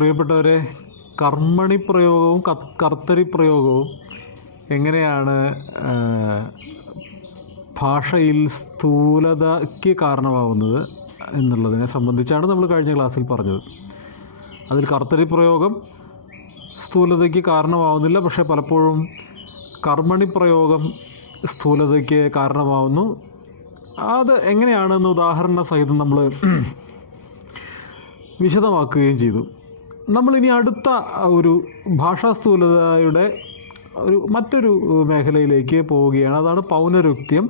പ്രിയപ്പെട്ടവരെ, കർമ്മണി പ്രയോഗവും കർത്തരി പ്രയോഗവും എങ്ങനെയാണ് ഭാഷയിൽ സ്ഥൂലതയ്ക്ക് കാരണമാവുന്നത് എന്നുള്ളതിനെ സംബന്ധിച്ചാണ് നമ്മൾ കഴിഞ്ഞ ക്ലാസ്സിൽ പറഞ്ഞത്. അതിൽ കർത്തരി പ്രയോഗം സ്ഥൂലതയ്ക്ക് കാരണമാവുന്നില്ല, പക്ഷേ പലപ്പോഴും കർമ്മണി പ്രയോഗം സ്ഥൂലതയ്ക്ക് കാരണമാവുന്നു. അത് എങ്ങനെയാണെന്ന് ഉദാഹരണ സഹിതം നമ്മൾ വിശദമാക്കുകയും ചെയ്തു. നമ്മളിനി അടുത്ത ഒരു ഭാഷാ സ്ഥൂലതയുടെ മറ്റൊരു മേഖലയിലേക്ക് പോവുകയാണ്. അതാണ് പൗനരുക്ത്യം.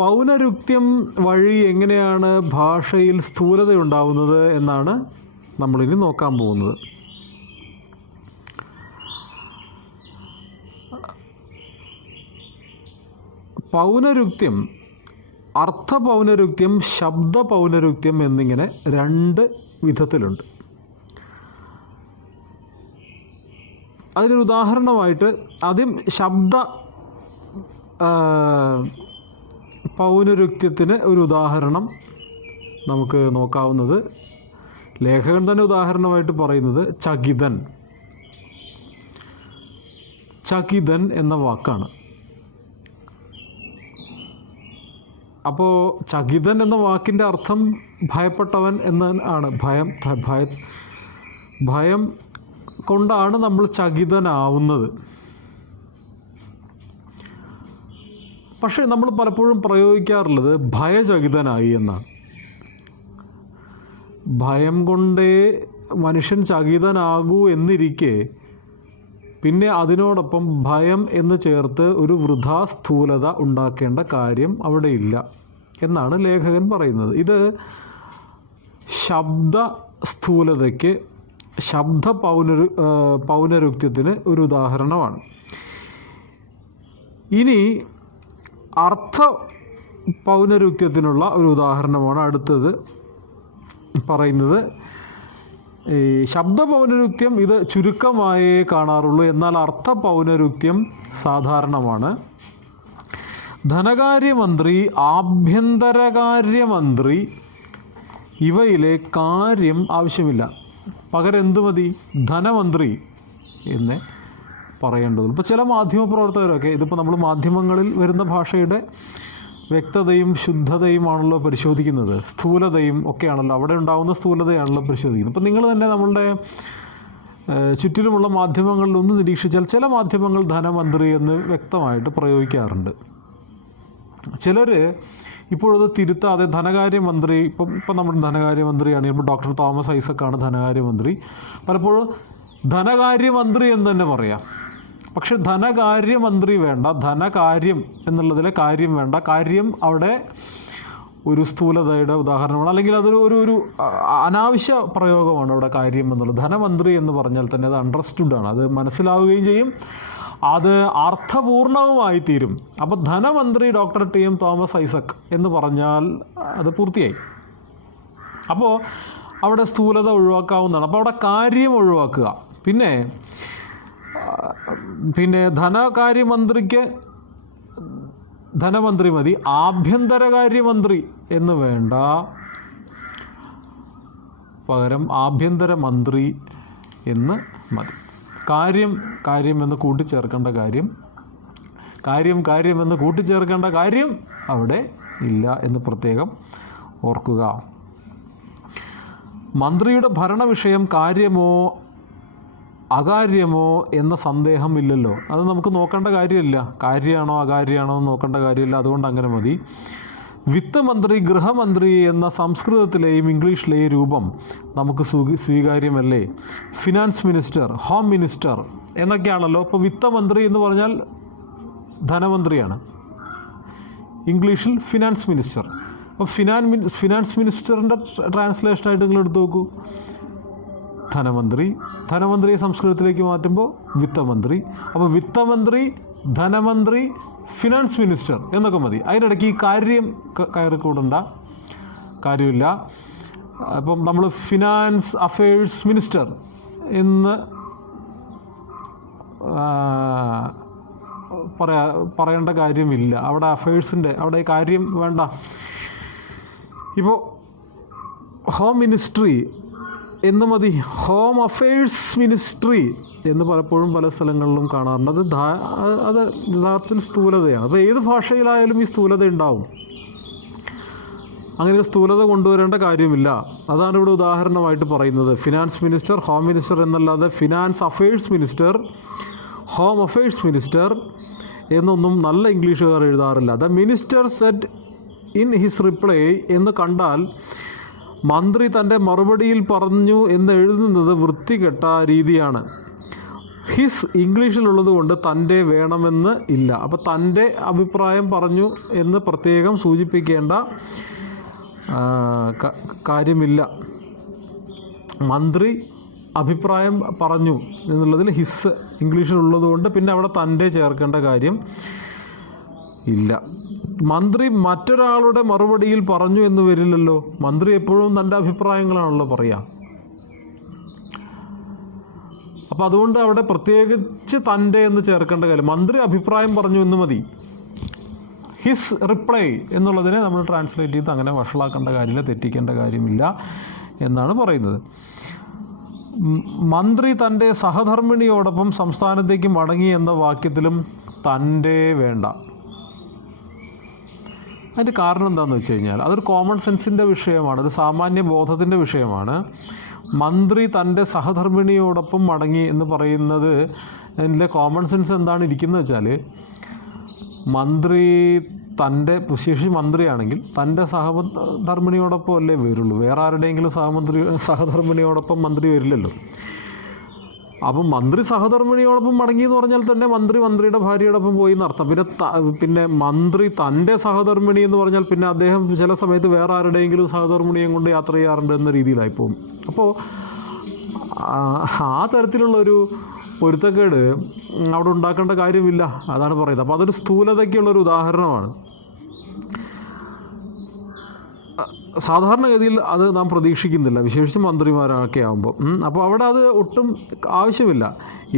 പൗനരുക്ത്യം വഴി എങ്ങനെയാണ് ഭാഷയിൽ സ്ഥൂലത ഉണ്ടാവുന്നത് എന്നാണ് നമ്മളിനി നോക്കാൻ പോകുന്നത്. പൗനരുക്ത്യം, അർത്ഥ പൗനരുക്ത്യം, ശബ്ദ പൗനരുക്ത്യം എന്നിങ്ങനെ രണ്ട് വിധത്തിലുണ്ട്. അതിനൊരു ഉദാഹരണമായിട്ട് ആദ്യം ശബ്ദ പൗനരുക്ത്യത്തിന് ഒരു ഉദാഹരണം നമുക്ക് നോക്കാവുന്നത്, ലേഖകൻ തന്നെ ഉദാഹരണമായിട്ട് പറയുന്നത് ചകിതൻ. ചകിതൻ എന്ന വാക്കാണ്. അപ്പോൾ ചകിതൻ എന്ന വാക്കിൻ്റെ അർത്ഥം ഭയപ്പെട്ടവൻ എന്നാണ്. ഭയം കൊണ്ടാണ് നമ്മൾ ചകിതനാവുന്നത്. പക്ഷേ നമ്മൾ പലപ്പോഴും പ്രയോഗിക്കാറുള്ളത് ഭയചകിതനായി എന്നാണ്. ഭയം കൊണ്ടേ മനുഷ്യൻ ചകിതനാകൂ എന്നിരിക്കെ പിന്നെ അതിനോടൊപ്പം ഭയം എന്ന് ചേർത്ത് ഒരു വൃഥാ സ്ഥൂലത ഉണ്ടാക്കേണ്ട കാര്യം അവിടെ ഇല്ല എന്നാണ് ലേഖകൻ പറയുന്നത്. ഇത് ശബ്ദ സ്ഥൂലതയ്ക്ക്, ശബ്ദ പൗനരുക്ത്യത്തിന് ഒരു ഉദാഹരണമാണ്. ഇനി അർത്ഥ പൗനരുക്ത്യത്തിനുള്ള ഒരു ഉദാഹരണമാണ് അടുത്തത് പറയുന്നത്. ഈ ശബ്ദ പൗനരുക്ത്യം ഇത് ചുരുക്കമായേ കാണാറുള്ളൂ, എന്നാൽ അർത്ഥ പൗനരുക്ത്യം സാധാരണമാണ്. ധനകാര്യമന്ത്രി, ആഭ്യന്തരകാര്യമന്ത്രി ഇവയിലെ കാര്യം ആവശ്യമില്ല. പകരം എന്തു മതി? ധനമന്ത്രി എന്ന് പറയേണ്ടതുള്ളൂ. ഇപ്പോൾ ചില മാധ്യമപ്രവർത്തകരൊക്കെ, ഇതിപ്പോൾ നമ്മൾ മാധ്യമങ്ങളിൽ വരുന്ന ഭാഷയുടെ വ്യക്തതയും ശുദ്ധതയുമാണല്ലോ പരിശോധിക്കുന്നത്, സ്ഥൂലതയും ഒക്കെയാണല്ലോ, അവിടെ ഉണ്ടാകുന്ന സ്ഥൂലതയാണല്ലോ പരിശോധിക്കുന്നത്. ഇപ്പോൾ നിങ്ങൾ തന്നെ നമ്മളുടെ ചുറ്റിലുമുള്ള മാധ്യമങ്ങളിലൊന്ന് നിരീക്ഷിച്ചാൽ ചില മാധ്യമങ്ങൾ ധനമന്ത്രി എന്ന് വ്യക്തമായിട്ട് പ്രയോഗിക്കാറുണ്ട്. ചിലർ ഇപ്പോഴത് തിരുത്താതെ ധനകാര്യമന്ത്രി, ഇപ്പം നമ്മുടെ ധനകാര്യമന്ത്രിയാണ്, ഇപ്പോൾ ഡോക്ടർ തോമസ് ഐസക്കാണ് ധനകാര്യമന്ത്രി, പലപ്പോഴും ധനകാര്യമന്ത്രി എന്ന് തന്നെ പറയാം. പക്ഷെ ധനകാര്യമന്ത്രി വേണ്ട, ധനകാര്യം എന്നുള്ളതിലെ കാര്യം വേണ്ട. കാര്യം അവിടെ ഒരു സ്ഥൂലതയുടെ ഉദാഹരണമാണ്, അല്ലെങ്കിൽ അതൊരു ഒരു അനാവശ്യ പ്രയോഗമാണ് അവിടെ കാര്യം എന്നുള്ളത്. ധനമന്ത്രി എന്ന് പറഞ്ഞാൽ തന്നെ അത് അണ്ടർസ്റ്റുഡാണ്, അത് മനസ്സിലാവുകയും ചെയ്യും, അത് അർത്ഥപൂർണവുമായി തീരും. അപ്പോൾ ധനമന്ത്രി ഡോക്ടർ ടി.എം. തോമസ് ഐസക് എന്ന് പറഞ്ഞാൽ അത് പൂർത്തിയായി. അപ്പോൾ അവിടെ സ്ഥൂലത ഒഴിവാക്കാവുന്നതാണ്. അപ്പോൾ അവിടെ കാര്യം ഒഴിവാക്കുക. പിന്നെ ധനകാര്യമന്ത്രിക്ക് ധനമന്ത്രി മതി, ആഭ്യന്തരകാര്യമന്ത്രി എന്ന് വേണ്ട, പകരം ആഭ്യന്തരമന്ത്രി എന്ന് മതി. കാര്യം എന്ന് കൂട്ടിച്ചേർക്കേണ്ട കാര്യം എന്ന് കൂട്ടിച്ചേർക്കേണ്ട കാര്യം അവിടെ ഇല്ല എന്ന് പ്രത്യേകം ഓർക്കുക. മന്ത്രിയുടെ ഭരണവിഷയം കാര്യമോ അകാര്യമോ എന്ന സന്ദേഹമില്ലല്ലോ. അത് നമുക്ക് നോക്കേണ്ട കാര്യമില്ല, കാര്യമാണോ അകാര്യമാണോ എന്ന് നോക്കേണ്ട കാര്യമില്ല, അതുകൊണ്ട് അങ്ങനെ മതി. വിത്തമന്ത്രി, ഗൃഹമന്ത്രി എന്ന സംസ്കൃതത്തിലെയും ഇംഗ്ലീഷിലെയും രൂപം നമുക്ക് സ്വീകാര്യമല്ലേ. ഫിനാൻസ് മിനിസ്റ്റർ, ഹോം മിനിസ്റ്റർ എന്നൊക്കെയാണല്ലോ. ഇപ്പോൾ വിത്തമന്ത്രി എന്ന് പറഞ്ഞാൽ ധനമന്ത്രിയാണ്, ഇംഗ്ലീഷിൽ ഫിനാൻസ് മിനിസ്റ്റർ. അപ്പോൾ ഫിനാൻസ് മിനിസ്റ്ററിൻ്റെ ട്രാൻസ്ലേഷനായിട്ട് നിങ്ങൾ എടുത്ത് നോക്കൂ, ധനമന്ത്രിയെ സംസ്കൃതത്തിലേക്ക് മാറ്റുമ്പോൾ വിത്തമന്ത്രി. അപ്പോൾ വിത്തമന്ത്രി, ധനമന്ത്രി, ഫിനാൻസ് മിനിസ്റ്റർ എന്നൊക്കെ മതി. അതിനിടയ്ക്ക് ഈ കാര്യം കയറി കൂടേണ്ട കാര്യമില്ല. അപ്പം നമ്മൾ ഫിനാൻസ് അഫയേഴ്സ് മിനിസ്റ്റർ എന്ന് പറയേണ്ട കാര്യമില്ല. അവിടെ അഫയേഴ്സിൻ്റെ അവിടെ കാര്യം വേണ്ട. ഇപ്പോൾ ഹോം മിനിസ്ട്രി എന്ന് മതി. ഹോം അഫയേഴ്സ് മിനിസ്ട്രി എന്ന് പലപ്പോഴും പല സ്ഥലങ്ങളിലും കാണാറുണ്ട്. അത് യഥാർത്ഥത്തിൽ സ്ഥൂലതയാണ്. അപ്പോൾ ഏത് ഭാഷയിലായാലും ഈ സ്ഥൂലത ഉണ്ടാവും. അങ്ങനെ സ്ഥൂലത കൊണ്ടുവരേണ്ട കാര്യമില്ല. അതാണ് ഇവിടെ ഉദാഹരണമായിട്ട് പറയുന്നത്. ഫിനാൻസ് മിനിസ്റ്റർ, ഹോം മിനിസ്റ്റർ എന്നല്ലാതെ finance affairs minister, home affairs minister എന്നൊന്നും നല്ല ഇംഗ്ലീഷുകാർ എഴുതാറില്ല. The minister said in his reply എന്ന് കണ്ടാൽ മന്ത്രി തൻ്റെ മറുപടിയിൽ പറഞ്ഞു എന്ന് എഴുതുന്നത് വൃത്തികെട്ട രീതിയാണ്. ഹിസ് ഇംഗ്ലീഷിലുള്ളത് കൊണ്ട് തൻ്റെ വേണമെന്ന് ഇല്ല. അപ്പോൾ തൻ്റെ അഭിപ്രായം പറഞ്ഞു എന്ന് പ്രത്യേകം സൂചിപ്പിക്കേണ്ട കാര്യമില്ല. മന്ത്രി അഭിപ്രായം പറഞ്ഞു എന്നുള്ളതിൽ ഹിസ് ഇംഗ്ലീഷിലുള്ളത് കൊണ്ട് പിന്നെ അവിടെ തൻ്റെ ചേർക്കേണ്ട കാര്യം ഇല്ല. മന്ത്രി മറ്റൊരാളുടെ മറുപടിയിൽ പറഞ്ഞു എന്ന് വരില്ലല്ലോ. മന്ത്രി എപ്പോഴും തൻ്റെ അഭിപ്രായങ്ങളാണല്ലോ പറയുക. അപ്പോൾ അതുകൊണ്ട് അവിടെ പ്രത്യേകിച്ച് തൻ്റെ എന്ന് ചേർക്കേണ്ട കാര്യം, മന്ത്രി അഭിപ്രായം പറഞ്ഞു എന്ന് മതി. ഹിസ് റിപ്ലൈ എന്നുള്ളതിനെ നമ്മൾ ട്രാൻസ്ലേറ്റ് ചെയ്ത് അങ്ങനെ വഷളാക്കേണ്ട കാര്യമില്ല, തെറ്റിക്കേണ്ട കാര്യമില്ല എന്നാണ് പറയുന്നത്. മന്ത്രി തൻ്റെ സഹധർമ്മിണിയോടൊപ്പം സംസ്ഥാനത്തേക്ക് മടങ്ങി എന്ന വാക്യത്തിലും തൻ്റെ വേണ്ട. അതിൻ്റെ കാരണം എന്താണെന്ന് വെച്ച് കഴിഞ്ഞാൽ അതൊരു കോമൺ സെൻസിൻ്റെ വിഷയമാണ്, അത് സാമാന്യ ബോധത്തിൻ്റെ വിഷയമാണ്. മന്ത്രി തൻ്റെ സഹധർമ്മിണിയോടൊപ്പം മടങ്ങി എന്ന് പറയുന്നത് അതിൻ്റെ കോമൺ സെൻസ് എന്താണ് ഇരിക്കുന്നത് വെച്ചാൽ, മന്ത്രി തൻ്റെ ശേഷി മന്ത്രിയാണെങ്കിൽ തൻ്റെ സഹധർമ്മിണിയോടൊപ്പം അല്ലേ വരുള്ളൂ. വേറെ ആരുടെയെങ്കിലും സഹധർമ്മിണിയോടൊപ്പം മന്ത്രി വരില്ലല്ലോ. അപ്പം മന്ത്രി സഹധർമ്മിണിയോടൊപ്പം മടങ്ങി എന്ന് പറഞ്ഞാൽ തന്നെ മന്ത്രി മന്ത്രിയുടെ ഭാര്യയോടൊപ്പം പോയി എന്നർത്ഥം. പിന്നെ മന്ത്രി തൻ്റെ സഹധർമ്മിണി എന്ന് പറഞ്ഞാൽ പിന്നെ അദ്ദേഹം ചില സമയത്ത് വേറെ ആരുടെയെങ്കിലും സഹധർമ്മിണിയും കൊണ്ട് യാത്ര ചെയ്യാറുണ്ട് എന്ന രീതിയിലായി പോകും. അപ്പോൾ ആ തരത്തിലുള്ളൊരു പൊരുത്തക്കേട് അവിടെ ഉണ്ടാക്കേണ്ട കാര്യമില്ല, അതാണ് പറയുന്നത്. അപ്പോൾ അതൊരു സ്ഥൂലതയ്ക്കുള്ളൊരു ഉദാഹരണമാണ്. സാധാരണഗതിയിൽ അത് നാം പ്രതീക്ഷിക്കുന്നില്ല, വിശേഷിച്ച് മന്ത്രിമാരൊക്കെ ആകുമ്പോൾ. അപ്പോൾ അവിടെ അത് ഒട്ടും ആവശ്യമില്ല.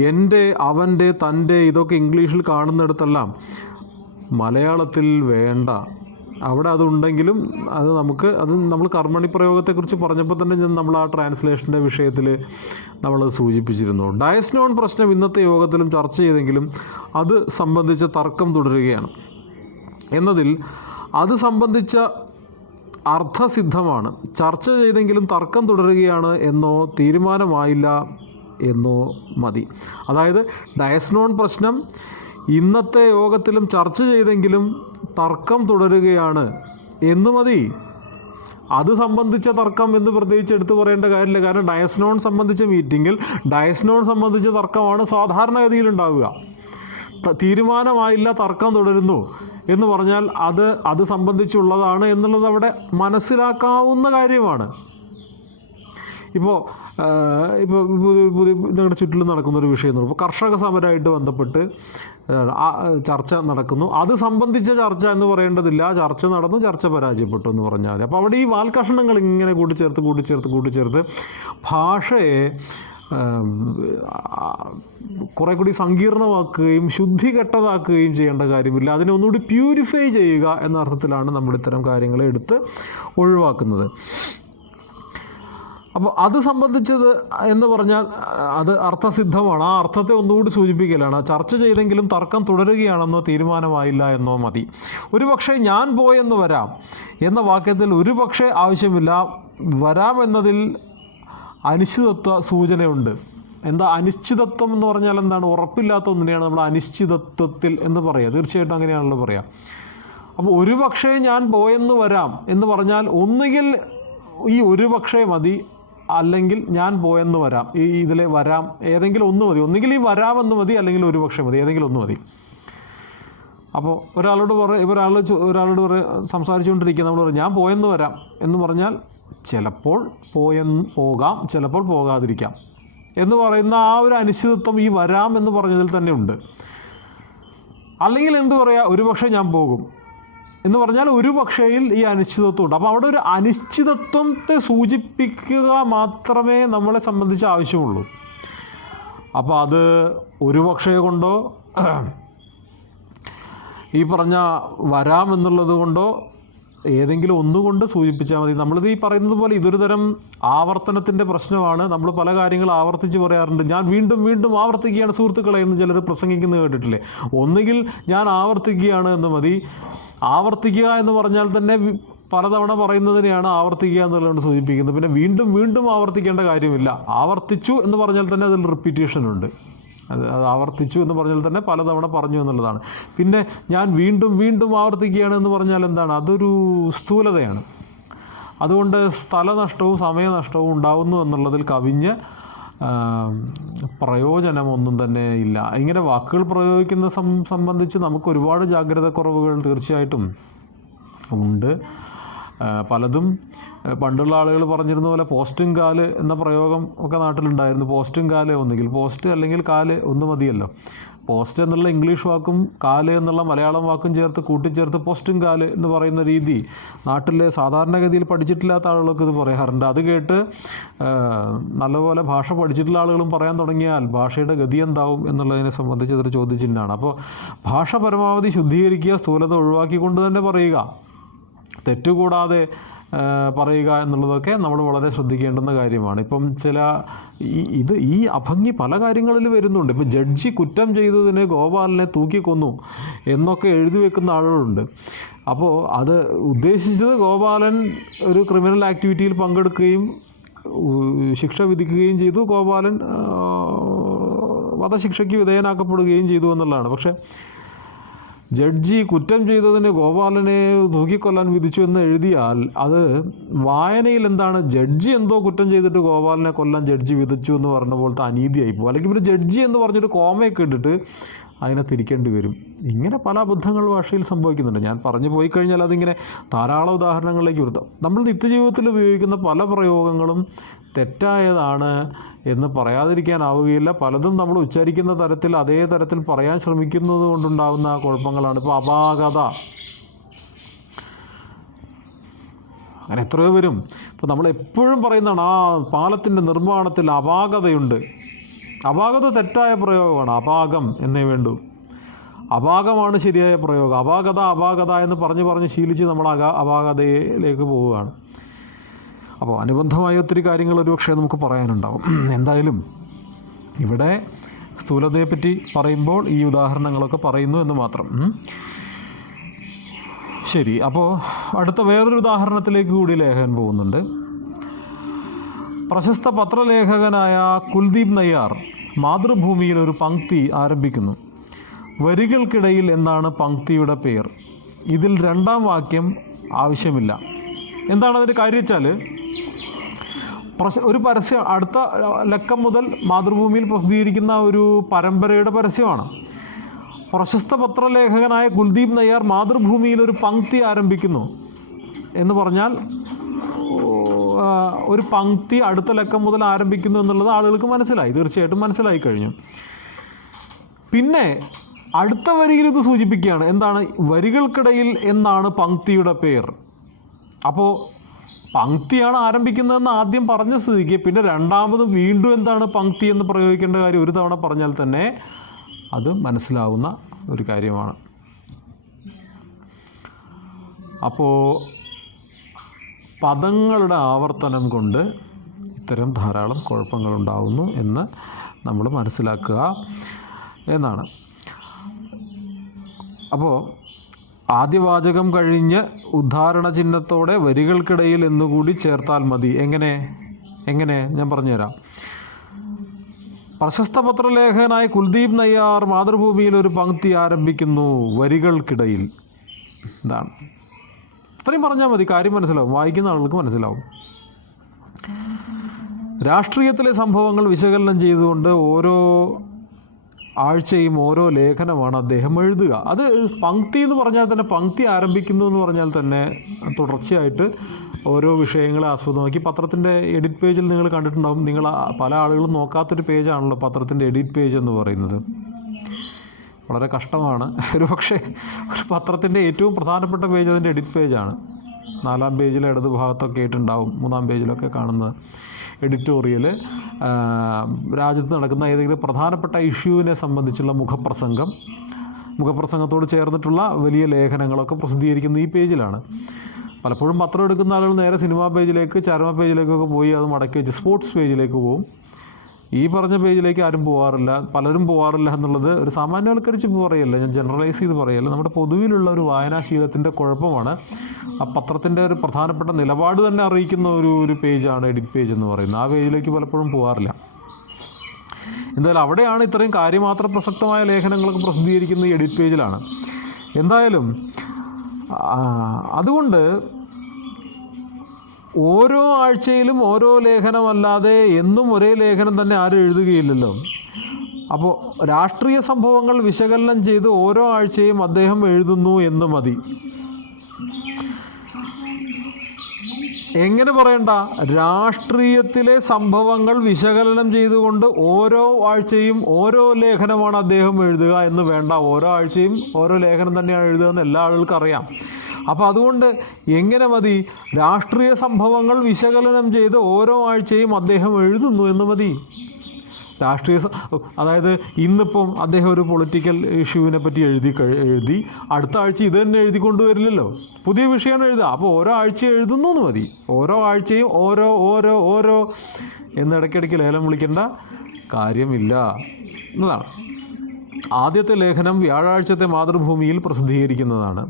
എൻ്റെ, അവൻ്റെ, തൻ്റെ ഇതൊക്കെ ഇംഗ്ലീഷിൽ കാണുന്നിടത്തെല്ലാം മലയാളത്തിൽ വേണ്ട. അവിടെ അതുണ്ടെങ്കിലും അത് നമ്മൾ കർമ്മണി പ്രയോഗത്തെക്കുറിച്ച് പറഞ്ഞപ്പോൾ തന്നെ നമ്മൾ ആ ട്രാൻസ്ലേഷൻ്റെ വിഷയത്തിൽ നമ്മളത് സൂചിപ്പിച്ചിരുന്നു. ഡയസ്നോൺ പ്രശ്നം ഇന്നത്തെ യോഗത്തിലും ചർച്ച ചെയ്തെങ്കിലും അത് സംബന്ധിച്ച തർക്കം തുടരുകയാണ് എന്നതിൽ അത് സംബന്ധിച്ച അർത്ഥസിദ്ധമാണ്. ചർച്ച ചെയ്തെങ്കിലും തർക്കം തുടരുകയാണ് എന്നോ തീരുമാനമായില്ല എന്നോ മതി. അതായത് ഡയസ്നോൺ പ്രശ്നം ഇന്നത്തെ യോഗത്തിലും ചർച്ച ചെയ്തെങ്കിലും തർക്കം തുടരുകയാണ് എന്ന് മതി. അത് സംബന്ധിച്ച തർക്കം എന്ന് പ്രത്യേകിച്ച് എടുത്തു പറയേണ്ട കാര്യമില്ല. കാരണം ഡയസ്നോൺ സംബന്ധിച്ച മീറ്റിങ്ങിൽ ഡയസ്നോൺ സംബന്ധിച്ച തർക്കമാണ് സാധാരണഗതിയിൽ ഉണ്ടാവുക. തീരുമാനമായില്ല, തർക്കം തുടരുന്നു എന്ന് പറഞ്ഞാൽ അത് സംബന്ധിച്ചുള്ളതാണ് എന്നുള്ളത് അവിടെ മനസ്സിലാക്കാവുന്ന കാര്യമാണ്. ഇപ്പോൾ ഞങ്ങളുടെ ചുറ്റിലും നടക്കുന്നൊരു വിഷയം ഇപ്പോൾ കർഷക സമരമായിട്ട് ബന്ധപ്പെട്ട് ചർച്ച നടക്കുന്നു. അത് സംബന്ധിച്ച ചർച്ച എന്ന് പറയേണ്ടതില്ല. ചർച്ച നടന്നു, ചർച്ച പരാജയപ്പെട്ടു എന്ന് പറഞ്ഞാൽ മതി. അപ്പോൾ അവിടെ ഈ വാൽക്കഷണങ്ങൾ ഇങ്ങനെ കൂട്ടിച്ചേർത്ത് ഭാഷയെ കുറേ കൂടി സങ്കീർണമാക്കുകയും ശുദ്ധികെട്ടതാക്കുകയും ചെയ്യേണ്ട കാര്യമില്ല. അതിനെ ഒന്നുകൂടി പ്യൂരിഫൈ ചെയ്യുക എന്ന അർത്ഥത്തിലാണ് നമ്മൾ ഇത്തരം കാര്യങ്ങളെ എടുത്ത് ഒഴിവാക്കുന്നത്. അപ്പോൾ അത് സംബന്ധിച്ചത് എന്ന് പറഞ്ഞാൽ അത് അർത്ഥസിദ്ധമാണ്. ആ അർത്ഥത്തെ ഒന്നുകൂടി സൂചിപ്പിക്കലാണ്. ചർച്ച ചെയ്തെങ്കിലും തർക്കം തുടരുകയാണെന്നോ തീരുമാനമായില്ല എന്നോ മതി. ഒരുപക്ഷെ ഞാൻ പോയെന്ന് വരാം എന്ന വാക്യത്തിൽ ഒരുപക്ഷെ ആവശ്യമില്ല. വരാം എന്നതിൽ അനിശ്ചിതത്വ സൂചനയുണ്ട്. എന്താ അനിശ്ചിതത്വം എന്ന് പറഞ്ഞാൽ എന്താണ്? ഉറപ്പില്ലാത്ത ഒന്നിനെയാണ് നമ്മൾ അനിശ്ചിതത്വത്തിൽ എന്ന് പറയുക. തീർച്ചയായിട്ടും അങ്ങനെയാണല്ലോ പറയുക. അപ്പോൾ ഒരുപക്ഷെ ഞാൻ പോയെന്ന് വരാം എന്ന് പറഞ്ഞാൽ ഒന്നുകിൽ ഈ ഒരുപക്ഷെ മതി, അല്ലെങ്കിൽ ഞാൻ പോയെന്ന് വരാം. ഇതിലെ വരാം ഏതെങ്കിലും ഒന്ന് മതി. ഒന്നുകിൽ ഈ വരാമെന്ന് മതി, അല്ലെങ്കിൽ ഒരുപക്ഷെ മതി, ഏതെങ്കിലും ഒന്ന് മതി. അപ്പോൾ ഒരാളോട് സംസാരിച്ചുകൊണ്ടിരിക്കുക, നമ്മൾ പറയും ഞാൻ പോയെന്ന് വരാം എന്ന് പറഞ്ഞാൽ ചിലപ്പോൾ പോകാം, ചിലപ്പോൾ പോകാതിരിക്കാം എന്ന് പറയുന്ന ആ ഒരു അനിശ്ചിതത്വം ഈ വരാം എന്ന് പറഞ്ഞതിൽ തന്നെ ഉണ്ട്. അല്ലെങ്കിൽ എന്ത് പറയുക, ഒരുപക്ഷെ ഞാൻ പോകും എന്ന് പറഞ്ഞാൽ ഒരു പക്ഷേയിൽ ഈ അനിശ്ചിതത്വം ഉണ്ട്. അപ്പോൾ അവിടെ ഒരു അനിശ്ചിതത്വത്തെ സൂചിപ്പിക്കുക മാത്രമേ നമ്മളെ സംബന്ധിച്ച് ആവശ്യമുള്ളൂ. അപ്പോൾ അത് ഒരു പക്ഷേ കൊണ്ടോ ഈ പറഞ്ഞ വരാം എന്നുള്ളത് കൊണ്ടോ ഏതെങ്കിലും ഒന്നുകൊണ്ട് സൂചിപ്പിച്ചാൽ മതി. നമ്മളിത് ഈ പറയുന്നത് പോലെ ഇതൊരു തരം ആവർത്തനത്തിൻ്റെ പ്രശ്നമാണ്. നമ്മൾ പല കാര്യങ്ങൾ ആവർത്തിച്ച് പറയാറുണ്ട്. ഞാൻ വീണ്ടും വീണ്ടും ആവർത്തിക്കുകയാണ് സുഹൃത്തുക്കളെ എന്ന് ചിലർ പ്രസംഗിക്കുന്നത് കേട്ടിട്ടില്ലേ? ഒന്നുകിൽ ഞാൻ ആവർത്തിക്കുകയാണ് എന്ന് മതി. ആവർത്തിക്കുക എന്ന് പറഞ്ഞാൽ തന്നെ പലതവണ പറയുന്നതിനെയാണ് ആവർത്തിക്കുക എന്നുള്ളതുകൊണ്ട് സൂചിപ്പിക്കുന്നത്. പിന്നെ വീണ്ടും വീണ്ടും ആവർത്തിക്കേണ്ട കാര്യമില്ല. ആവർത്തിച്ചു എന്ന് പറഞ്ഞാൽ തന്നെ അതിൽ റിപ്പീറ്റേഷൻ ഉണ്ട്. അത് ആവർത്തിച്ചു എന്ന് പറഞ്ഞാൽ തന്നെ പലതവണ പറഞ്ഞു എന്നുള്ളതാണ്. പിന്നെ ഞാൻ വീണ്ടും വീണ്ടും ആവർത്തിക്കുകയാണ് എന്ന് പറഞ്ഞാൽ എന്താണ്? അതൊരു സ്ഥൂലതയാണ്. അതുകൊണ്ട് സ്ഥലനഷ്ടവും സമയനഷ്ടവും ഉണ്ടാകുന്നു എന്നുള്ളതിൽ കവിഞ്ഞ് പ്രയോജനമൊന്നും തന്നെ ഇല്ല. ഇങ്ങനെ വാക്കുകൾ പ്രയോഗിക്കുന്ന സംബന്ധിച്ച് നമുക്ക് ഒരുപാട് ജാഗ്രത കുറവുകൾ തീർച്ചയായിട്ടും ഉണ്ട്. പലതും പണ്ടുള്ള ആളുകൾ പറഞ്ഞിരുന്ന പോലെ പോസ്റ്റും കാല് എന്ന പ്രയോഗം ഒക്കെ നാട്ടിലുണ്ടായിരുന്നു. പോസ്റ്റും കാല്, ഒന്നുകിൽ പോസ്റ്റ് അല്ലെങ്കിൽ കാല്, ഒന്ന് മതിയല്ലോ. പോസ്റ്റ് എന്നുള്ള ഇംഗ്ലീഷ് വാക്കും കാല് എന്നുള്ള മലയാളം വാക്കും കൂട്ടിച്ചേർത്ത് പോസ്റ്റും കാല് എന്ന് പറയുന്ന രീതി നാട്ടിലെ സാധാരണഗതിയിൽ പഠിച്ചിട്ടില്ലാത്ത ആളുകളൊക്കെ ഇത് പറയാറുണ്ട്. അത് കേട്ട് നല്ലപോലെ ഭാഷ പഠിച്ചിട്ടുള്ള ആളുകളും പറയാൻ തുടങ്ങിയാൽ ഭാഷയുടെ ഗതി എന്താവും എന്നുള്ളതിനെ സംബന്ധിച്ച് ഇതൊരു ചോദ്യചിഹ്നമാണ്. അപ്പോൾ ഭാഷ പരമാവധി ശുദ്ധീകരിക്കുക, സ്ഥൂലത ഒഴിവാക്കിക്കൊണ്ട് തന്നെ പറയുക, തെറ്റുകൂടാതെ പറയുക എന്നുള്ളതൊക്കെ നമ്മൾ വളരെ ശ്രദ്ധിക്കേണ്ടുന്ന കാര്യമാണ്. ഇപ്പം ഈ അഭംഗി പല കാര്യങ്ങളിൽ വരുന്നുണ്ട്. ഇപ്പം ജഡ്ജി കുറ്റം ചെയ്തതിന് ഗോപാലനെ തൂക്കിക്കൊന്നു എന്നൊക്കെ എഴുതി വെക്കുന്ന ആളുകളുണ്ട്. അപ്പോൾ അത് ഉദ്ദേശിച്ചത് ഗോപാലൻ ഒരു ക്രിമിനൽ ആക്ടിവിറ്റിയിൽ പങ്കെടുക്കുകയും ശിക്ഷ വിധിക്കുകയും ചെയ്തു. ഗോപാലൻ വധശിക്ഷയ്ക്ക് വിധേയനാക്കപ്പെടുകയും ചെയ്തു എന്നുള്ളതാണ്. പക്ഷേ ജഡ്ജി കുറ്റം ചെയ്തതിന് ഗോപാലനെ തൂക്കിക്കൊല്ലാൻ വിധിച്ചു എന്ന് എഴുതിയാൽ അത് വായനയിൽ എന്താണ്, ജഡ്ജി എന്തോ കുറ്റം ചെയ്തിട്ട് ഗോപാലനെ കൊല്ലാൻ ജഡ്ജി വിധിച്ചു എന്ന് പറഞ്ഞ പോലത്തെ അനീതിയായി പോകും. അല്ലെങ്കിൽ പിന്നെ ജഡ്ജി എന്ന് പറഞ്ഞിട്ട് കോമയൊക്കെ ഇട്ടിട്ട് അതിനെ തിരിക്കേണ്ടി വരും. ഇങ്ങനെ പല അബദ്ധങ്ങൾ ഭാഷയിൽ സംഭവിക്കുന്നുണ്ട്. ഞാൻ പറഞ്ഞു പോയി കഴിഞ്ഞാൽ അതിങ്ങനെ ധാരാളം ഉദാഹരണങ്ങളിലേക്ക് വരുത്താം. നമ്മൾ നിത്യജീവിതത്തിൽ ഉപയോഗിക്കുന്ന പല പ്രയോഗങ്ങളും തെറ്റായതാണ് എന്ന് പറയാതിരിക്കാനാവുകയില്ല. പലതും നമ്മൾ ഉച്ചരിക്കുന്ന തരത്തിൽ അതേ തരത്തിൽ പറയാൻ ശ്രമിക്കുന്നത് കൊണ്ടുണ്ടാകുന്ന കുഴപ്പങ്ങളാണ്. ഇപ്പോൾ അപാകത, അങ്ങനെ എത്രയോ വരും. ഇപ്പോൾ നമ്മളെപ്പോഴും പറയുന്നതാണ് ആ പാലത്തിൻ്റെ നിർമ്മാണത്തിൽ അപാകതയുണ്ട്. അപാകത തെറ്റായ പ്രയോഗമാണ്. അപാകം എന്നേ വേണ്ടൂ. അപാകമാണ് ശരിയായ പ്രയോഗം. അപാകത എന്ന് പറഞ്ഞ് ശീലിച്ച് നമ്മൾ അപാകതയിലേക്ക് പോവുകയാണ്. അപ്പോൾ അനുബന്ധമായ ഒത്തിരി കാര്യങ്ങൾ ഒരു പക്ഷേ നമുക്ക് പറയാനുണ്ടാവും. എന്തായാലും ഇവിടെ സ്ഥൂലതയെപ്പറ്റി പറയുമ്പോൾ ഈ ഉദാഹരണങ്ങളൊക്കെ പറയുന്നു എന്ന് മാത്രം. ശരി, അപ്പോൾ അടുത്ത വേറൊരു ഉദാഹരണത്തിലേക്ക് കൂടി ലേഖകൻ പോകുന്നുണ്ട്. പ്രശസ്ത പത്രലേഖകനായ കുൽദീപ് നയ്യാർ മാതൃഭൂമിയിൽ ഒരു പംക്തി ആരംഭിക്കുന്നു. വരികൾക്കിടയിൽ എന്നാണ് പംക്തിയുടെ പേർ. ഇതിൽ രണ്ടാം വാക്യം ആവശ്യമില്ല. എന്താണ് അതിൻ്റെ കാര്യം വെച്ചാൽ, ഒരു പരസ്യം അടുത്ത ലക്കം മുതൽ മാതൃഭൂമിയിൽ പ്രസിദ്ധീകരിക്കുന്ന ഒരു പരമ്പരയുടെ പരസ്യമാണ്. പ്രശസ്ത പത്രലേഖകനായ കുൽദീപ് നയ്യാർ മാതൃഭൂമിയിൽ ഒരു പംക്തി ആരംഭിക്കുന്നു എന്ന് പറഞ്ഞാൽ ഒരു പംക്തി അടുത്ത ലക്കം മുതൽ ആരംഭിക്കുന്നു എന്നുള്ളത് ആളുകൾക്ക് മനസ്സിലായി, തീർച്ചയായിട്ടും മനസ്സിലായി കഴിഞ്ഞു. പിന്നെ അടുത്ത വരിയിൽ ഇത് സൂചിപ്പിക്കുകയാണ്. എന്താണ്? വരികൾക്കിടയിൽ എന്നാണ് പംക്തിയുടെ പേർ. അപ്പോൾ പംക്തിയാണ് ആരംഭിക്കുന്നതെന്ന് ആദ്യം പറഞ്ഞ സ്ഥിതിക്ക് പിന്നെ രണ്ടാമതും വീണ്ടും എന്താണ് പംക്തി എന്ന് പ്രയോഗിക്കേണ്ട കാര്യം ഒരു തവണ പറഞ്ഞാൽ തന്നെ അത് മനസ്സിലാവുന്ന ഒരു കാര്യമാണ്. അപ്പോൾ പദങ്ങളുടെ ആവർത്തനം കൊണ്ട് ഇത്തരം ധാരാളം കുഴപ്പങ്ങളുണ്ടാവുന്നു എന്ന് നമ്മൾ മനസ്സിലാക്കുക എന്നാണ്. അപ്പോൾ ആദ്യവാചകം കഴിഞ്ഞ് ഉദ്ധാരണ ചിഹ്നത്തോടെ വരികൾക്കിടയിൽ എന്നുകൂടി ചേർത്താൽ മതി. എങ്ങനെ ഞാൻ പറഞ്ഞുതരാം. പ്രശസ്ത പത്രലേഖകനായ കുൽദീപ് നയ്യാർ മാതൃഭൂമിയിൽ ഒരു പംക്തി ആരംഭിക്കുന്നു വരികൾക്കിടയിൽ. എന്താണ്? ഇത്രയും പറഞ്ഞാൽ മതി, കാര്യം മനസ്സിലാവും, വായിക്കുന്ന ആളുകൾക്ക് മനസ്സിലാവും. രാഷ്ട്രീയത്തിലെ സംഭവങ്ങൾ വിശകലനം ചെയ്തുകൊണ്ട് ഓരോ ആഴ്ചയും ഓരോ ലേഖനമാണ് അദ്ദേഹം എഴുതുക. അത് പംക്തി എന്ന് പറഞ്ഞാൽ തന്നെ, പംക്തി ആരംഭിക്കുന്നു എന്ന് പറഞ്ഞാൽ തന്നെ തുടർച്ചയായിട്ട് ഓരോ വിഷയങ്ങളെ ആസ്പദമാക്കി പത്രത്തിൻ്റെ എഡിറ്റ് പേജിൽ നിങ്ങൾ കണ്ടിട്ടുണ്ടാകും. നിങ്ങൾ പല ആളുകളും നോക്കാത്തൊരു പേജാണല്ലോ പത്രത്തിൻ്റെ എഡിറ്റ് പേജ് എന്ന് പറയുന്നത്. വളരെ കഷ്ടമാണ്. ഒരു പക്ഷേ ഒരു പത്രത്തിൻ്റെ ഏറ്റവും പ്രധാനപ്പെട്ട പേജ് അതിൻ്റെ എഡിറ്റ് പേജാണ്. 4-ാം പേജിൽ ഇടത് ഭാഗത്തൊക്കെ ആയിട്ടുണ്ടാവും, 3-ാം പേജിലൊക്കെ കാണുന്നത് എഡിറ്റോറിയൽ. രാജ്യത്ത് നടക്കുന്ന ഏതെങ്കിലും പ്രധാനപ്പെട്ട ഇഷ്യൂവിനെ സംബന്ധിച്ചുള്ള മുഖപ്രസംഗത്തോട് ചേർന്നിട്ടുള്ള വലിയ ലേഖനങ്ങളൊക്കെ പ്രസിദ്ധീകരിക്കുന്ന ഈ പേജിലാണ്. പലപ്പോഴും പത്രം എടുക്കുന്ന ആളുകൾ നേരെ സിനിമാ പേജിലേക്ക്, ചരമ പേജിലേക്കൊക്കെ പോയി അത് മടക്കി വെച്ച് സ്പോർട്സ് പേജിലേക്ക് പോകും. ഈ പറഞ്ഞ പേജിലേക്ക് ആരും പോകാറില്ല, പലരും പോകാറില്ല എന്നുള്ളത് ഒരു സാമാന്യവൽക്കരിച്ച് പറയല്ല, ഞാൻ ജനറലൈസ് ചെയ്ത് പറയല്ല, നമ്മുടെ പൊതുവിലുള്ള ഒരു വായനാശീലത്തിൻ്റെ കുഴപ്പമാണ്. ആ പത്രത്തിൻ്റെ ഒരു പ്രധാനപ്പെട്ട നിലപാട് തന്നെ അറിയിക്കുന്ന ഒരു പേജാണ് എഡിറ്റ് പേജ് എന്ന് പറയുന്നത്. ആ പേജിലേക്ക് പലപ്പോഴും പോകാറില്ല. എന്തായാലും അവിടെയാണ് ഇത്രയും കാര്യമാത്ര പ്രസക്തമായ ലേഖനങ്ങളൊക്കെ പ്രസിദ്ധീകരിക്കുന്നത്, ഈ എഡിറ്റ് പേജിലാണ്. എന്തായാലും അതുകൊണ്ട് ഓരോ ആഴ്ചയിലും ഓരോ ലേഖനമല്ലാതെ എന്നും ഒരേ ലേഖനം തന്നെ ആരും എഴുതുകയില്ലല്ലോ. അപ്പോൾ രാഷ്ട്രീയ സംഭവങ്ങൾ വിശകലനം ചെയ്ത് ഓരോ ആഴ്ചയും അദ്ദേഹം എഴുതുന്നു എന്ന് മതി. എങ്ങനെ പറയണ്ട, രാഷ്ട്രീയത്തിലെ സംഭവങ്ങൾ വിശകലനം ചെയ്തുകൊണ്ട് ഓരോ ആഴ്ചയും ഓരോ ലേഖനമാണ് അദ്ദേഹം എഴുതുക എന്ന് വേണ്ട. ഓരോ ആഴ്ചയും ഓരോ ലേഖനം തന്നെയാണ് എഴുതുക എന്ന് എല്ലാ ആളുകൾക്കും അറിയാം. അപ്പോൾ അതുകൊണ്ട് എങ്ങനെ മതി, രാഷ്ട്രീയ സംഭവങ്ങൾ വിശകലനം ചെയ്ത് ഓരോ ആഴ്ചയും അദ്ദേഹം എഴുതുന്നു എന്ന് മതി. അതായത് ഇന്നിപ്പം അദ്ദേഹം ഒരു പൊളിറ്റിക്കൽ ഇഷ്യൂവിനെ പറ്റി എഴുതി അടുത്ത ആഴ്ച ഇത് തന്നെ എഴുതിക്കൊണ്ടുവരില്ലല്ലോ, പുതിയ വിഷയമാണ് എഴുതുക. അപ്പോൾ ഓരോ ആഴ്ച എഴുതുന്നു എന്ന് മതി. ഓരോ ആഴ്ചയും ഓരോ ഓരോ ഓരോ എന്ന് ഇടയ്ക്കിടയ്ക്ക് ലേലം വിളിക്കേണ്ട കാര്യമില്ല എന്നതാണ്. ആദ്യത്തെ ലേഖനം വ്യാഴാഴ്ചത്തെ മാതൃഭൂമിയിൽ പ്രസിദ്ധീകരിക്കുന്നതാണ്.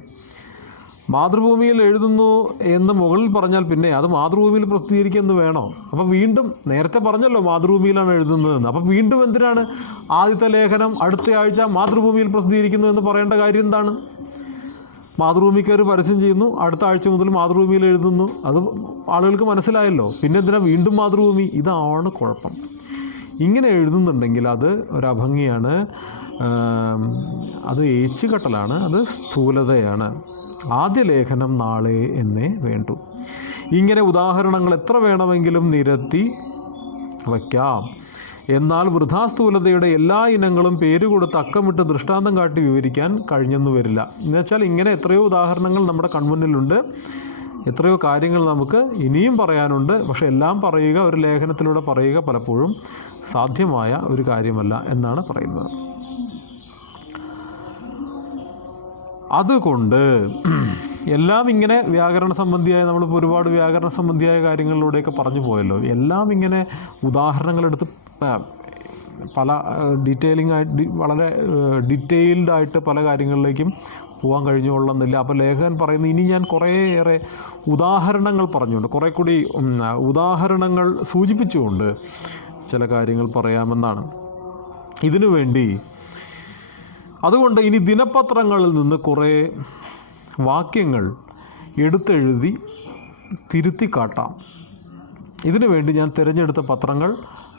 മാതൃഭൂമിയിൽ എഴുതുന്നു എന്ന് മുകളിൽ പറഞ്ഞാൽ പിന്നെ അത് മാതൃഭൂമിയിൽ പ്രസിദ്ധീകരിക്കുന്നത് വേണോ? അപ്പം വീണ്ടും നേരത്തെ പറഞ്ഞല്ലോ മാതൃഭൂമിയിലാണ് എഴുതുന്നതെന്ന്. അപ്പം വീണ്ടും എന്തിനാണ് ആദ്യത്തെ ലേഖനം അടുത്ത ആഴ്ച മാതൃഭൂമിയിൽ പ്രസിദ്ധീകരിക്കുന്നു എന്ന് പറയേണ്ട കാര്യം എന്താണ്? മാതൃഭൂമിക്കാർ പരസ്യം ചെയ്യുന്നു, അടുത്ത ആഴ്ച മുതൽ മാതൃഭൂമിയിൽ എഴുതുന്നു, അത് ആളുകൾക്ക് മനസ്സിലായല്ലോ. പിന്നെ എന്തിനാ വീണ്ടും മാതൃഭൂമി? ഇതാണ് കുഴപ്പം. ഇങ്ങനെ എഴുതുന്നുണ്ടെങ്കിൽ അത് ഒരഭംഗിയാണ്, അത് ഏച്ചുകെട്ടലാണ്, അത് സ്ഥൂലതയാണ്. ആദ്യ ലേഖനം നാളെ എന്നേ വേണ്ടൂ. ഇങ്ങനെ ഉദാഹരണങ്ങൾ എത്ര വേണമെങ്കിലും നിരത്തി വയ്ക്കാം. എന്നാൽ വൃഥാസ്ഥൂലതയുടെ എല്ലാ ഇനങ്ങളും പേരുകൊടുത്ത് അക്കമിട്ട് ദൃഷ്ടാന്തം കാട്ടി വിവരിക്കാൻ കഴിഞ്ഞെന്നു വരില്ല. എന്നുവെച്ചാൽ ഇങ്ങനെ എത്രയോ ഉദാഹരണങ്ങൾ നമ്മുടെ കൺമുന്നിലുണ്ട്, എത്രയോ കാര്യങ്ങൾ നമുക്ക് ഇനിയും പറയാനുണ്ട്. പക്ഷെ എല്ലാം പറയുക, ഒരു ലേഖനത്തിലൂടെ പറയുക പലപ്പോഴും സാധ്യമായ ഒരു കാര്യമല്ല എന്നാണ് പറയുന്നത്. അതുകൊണ്ട് എല്ലാം ഇങ്ങനെ വ്യാകരണ സംബന്ധിയായ, നമ്മളിപ്പോൾ ഒരുപാട് വ്യാകരണ സംബന്ധിയായ കാര്യങ്ങളിലൂടെയൊക്കെ പറഞ്ഞു പോയല്ലോ. എല്ലാം ഇങ്ങനെ ഉദാഹരണങ്ങളെടുത്ത് പല വളരെ ഡീറ്റെയിൽഡായിട്ട് പല കാര്യങ്ങളിലേക്കും പോകാൻ കഴിഞ്ഞുകൊള്ളുന്നില്ല. അപ്പോൾ ലേഖകൻ പറയുന്നത് ഇനി ഞാൻ കുറേയേറെ ഉദാഹരണങ്ങൾ പറഞ്ഞുകൊണ്ട്, കുറേ കൂടി ഉദാഹരണങ്ങൾ സൂചിപ്പിച്ചുകൊണ്ട് ചില കാര്യങ്ങൾ പറയാമെന്നാണ്. ഇതിനു വേണ്ടി അതുകൊണ്ട് ഇനി ദിനപത്രങ്ങളിൽ നിന്ന് കുറേ വാക്യങ്ങൾ എടുത്തെഴുതി തിരുത്തി കാട്ടാം. ഇതിനു വേണ്ടി ഞാൻ തിരഞ്ഞെടുത്ത പത്രങ്ങൾ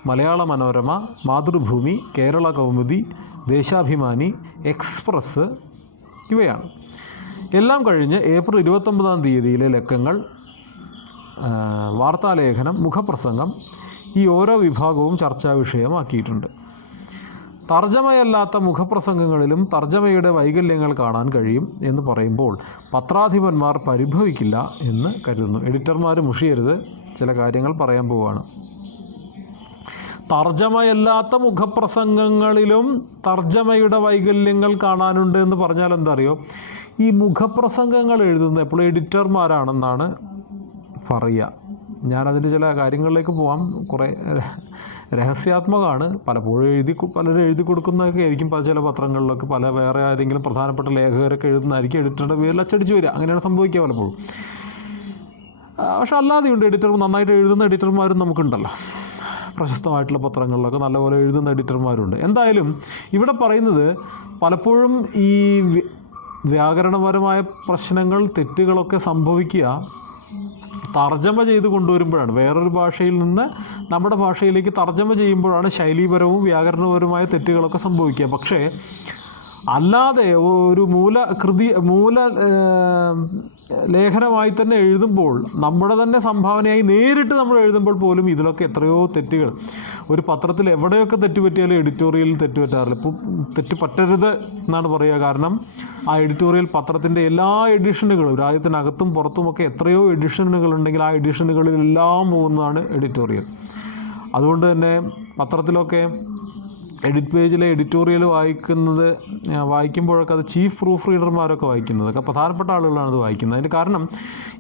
മലയാള മനോരമ, മാതൃഭൂമി, കേരള കൗമുദി, ദേശാഭിമാനി, എക്സ്പ്രസ് ഇവയാണ്. എല്ലാം കഴിഞ്ഞ് ഏപ്രിൽ 29-ാം തീയതിയിലെ ലക്കങ്ങൾ, വാർത്താലേഖനം, മുഖപ്രസംഗം, ഈ ഓരോ വിഭാഗവും ചർച്ചാ വിഷയമാക്കിയിട്ടുണ്ട്. തർജ്ജമയല്ലാത്ത മുഖപ്രസംഗങ്ങളിലും തർജ്ജമയുടെ വൈകല്യങ്ങൾ കാണാൻ കഴിയും എന്ന് പറയുമ്പോൾ പത്രാധിപന്മാർ പരിഭവിക്കില്ല എന്ന് കരുതുന്നു. എഡിറ്റർമാർ മുഷിയരുത്, ചില കാര്യങ്ങൾ പറയാൻ പോവുകയാണ്. തർജ്ജമയല്ലാത്ത മുഖപ്രസംഗങ്ങളിലും തർജ്ജമയുടെ വൈകല്യങ്ങൾ കാണാനുണ്ട് എന്ന് പറഞ്ഞാൽ എന്താ അറിയോ? ഈ മുഖപ്രസംഗങ്ങൾ എഴുതുന്നത് എപ്പോഴും എഡിറ്റർമാരാണെന്നാണ് പറയുക. ഞാനതിൻ്റെ ചില കാര്യങ്ങളിലേക്ക് പോകാം. കുറേ രഹസ്യാത്മകമാണ്. പലരും എഴുതി കൊടുക്കുന്നതൊക്കെ ആയിരിക്കും ചില പത്രങ്ങളിലൊക്കെ, വേറെ ഏതെങ്കിലും പ്രധാനപ്പെട്ട ലേഖകരൊക്കെ എഴുതുന്നതായിരിക്കും എഡിറ്ററുടെ പേരിൽ അച്ചടിച്ച് വരിക. അങ്ങനെയാണ് സംഭവിക്കുക പലപ്പോഴും. പക്ഷെ അല്ലാതെയുണ്ട് നന്നായിട്ട് എഴുതുന്ന എഡിറ്റർമാരും നമുക്കുണ്ടല്ലോ. പ്രശസ്തമായിട്ടുള്ള പത്രങ്ങളിലൊക്കെ നല്ലപോലെ എഴുതുന്ന എഡിറ്റർമാരുണ്ട്. എന്തായാലും ഇവിടെ പറയുന്നത് പലപ്പോഴും ഈ വ്യാകരണപരമായ പ്രശ്നങ്ങൾ, തെറ്റുകളൊക്കെ സംഭവിക്കുക തർജ്ജമ ചെയ്ത് കൊണ്ടുവരുമ്പോഴാണ്. വേറൊരു ഭാഷയിൽ നിന്ന് നമ്മുടെ ഭാഷയിലേക്ക് തർജ്ജമ ചെയ്യുമ്പോഴാണ് ശൈലീപരവും വ്യാകരണപരവുമായ തെറ്റുകളൊക്കെ സംഭവിക്കുക. പക്ഷേ അല്ലാതെ ഒരു മൂല ലേഖനമായി തന്നെ എഴുതുമ്പോൾ, നമ്മുടെ തന്നെ സംഭാവനയായി നേരിട്ട് നമ്മൾ എഴുതുമ്പോൾ പോലും ഇതിലൊക്കെ എത്രയോ തെറ്റുകൾ. ഒരു പത്രത്തിൽ എവിടെയൊക്കെ തെറ്റുപറ്റിയാലും എഡിറ്റോറിയലിൽ തെറ്റുപറ്റാറില്ല. ഇപ്പോൾ തെറ്റ് പറ്റരുത് എന്നാണ് പറയുക. കാരണം ആ എഡിറ്റോറിയൽ പത്രത്തിൻ്റെ എല്ലാ എഡിഷനുകളും, രാജ്യത്തിനകത്തും പുറത്തുമൊക്കെ എത്രയോ എഡിഷനുകളുണ്ടെങ്കിൽ ആ എഡിഷനുകളിലെല്ലാം പോകുന്നതാണ് എഡിറ്റോറിയൽ. അതുകൊണ്ട് തന്നെ പത്രത്തിലൊക്കെ എഡിറ്റ് പേജിലെ എഡിറ്റോറിയൽ വായിക്കുമ്പോഴൊക്കെ അത് ചീഫ് പ്രൂഫ് റീഡർമാരൊക്കെ വായിക്കുന്നതൊക്കെ പ്രധാനപ്പെട്ട ആളുകളാണ് ഇത് വായിക്കുന്നത്. അതിൻ്റെ കാരണം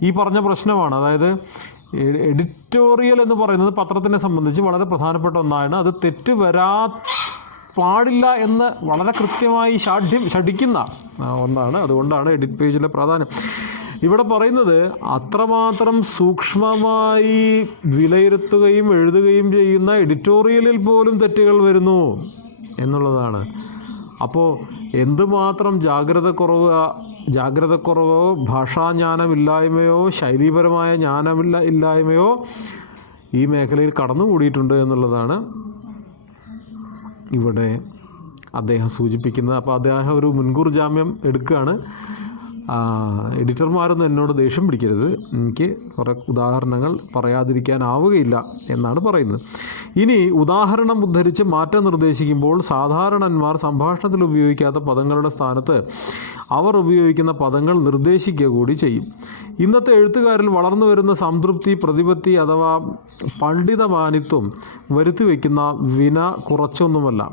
ഈ പറഞ്ഞ പ്രശ്നമാണ്. അതായത് എഡിറ്റോറിയൽ എന്ന് പറയുന്നത് പത്രത്തിനെ സംബന്ധിച്ച് വളരെ പ്രധാനപ്പെട്ട ഒന്നാണ്. അത് തെറ്റ് പാടില്ല എന്ന് വളരെ കൃത്യമായി ശഠിക്കുന്ന ഒന്നാണ്. അതുകൊണ്ടാണ് എഡിറ്റ് പേജിലെ പ്രാധാന്യം. ഇവിടെ പറയുന്നത് അത്രമാത്രം സൂക്ഷ്മമായി വിലയിരുത്തുകയും എഴുതുകയും ചെയ്യുന്ന എഡിറ്റോറിയലിൽ പോലും തെറ്റുകൾ വരുന്നു എന്നുള്ളതാണ്. അപ്പോൾ എന്തുമാത്രം ജാഗ്രതക്കുറവോ ഭാഷാജ്ഞാനമില്ലായ്മയോ ശൈലീപരമായ ഇല്ലായ്മയോ ഈ മേഖലയിൽ കടന്നുകൂടിയിട്ടുണ്ട് എന്നുള്ളതാണ് ഇവിടെ അദ്ദേഹം സൂചിപ്പിക്കുന്നത്. അപ്പോൾ അദ്ദേഹം ഒരു മുൻകൂർ ജാമ്യം എടുക്കുകയാണ്. എഡിറ്റർമാരൊന്നും എന്നോട് ദേഷ്യം പിടിക്കരുത്, എനിക്ക് കുറേ ഉദാഹരണങ്ങൾ പറയാതിരിക്കാനാവുകയില്ല എന്നാണ് പറയുന്നത്. ഇനി ഉദാഹരണം ഉദ്ധരിച്ച് മാറ്റം നിർദ്ദേശിക്കുമ്പോൾ സാധാരണന്മാർ സംഭാഷണത്തിൽ ഉപയോഗിക്കാത്ത പദങ്ങളുടെ സ്ഥാനത്ത് അവർ ഉപയോഗിക്കുന്ന പദങ്ങൾ നിർദ്ദേശിക്കുക കൂടി ചെയ്യും. ഇന്നത്തെ എഴുത്തുകാരിൽ വളർന്നു വരുന്ന സംതൃപ്തി, പ്രതിപത്തി അഥവാ പണ്ഡിതമാനിത്വം വരുത്തിവെക്കുന്ന വിന കുറച്ചൊന്നുമല്ല.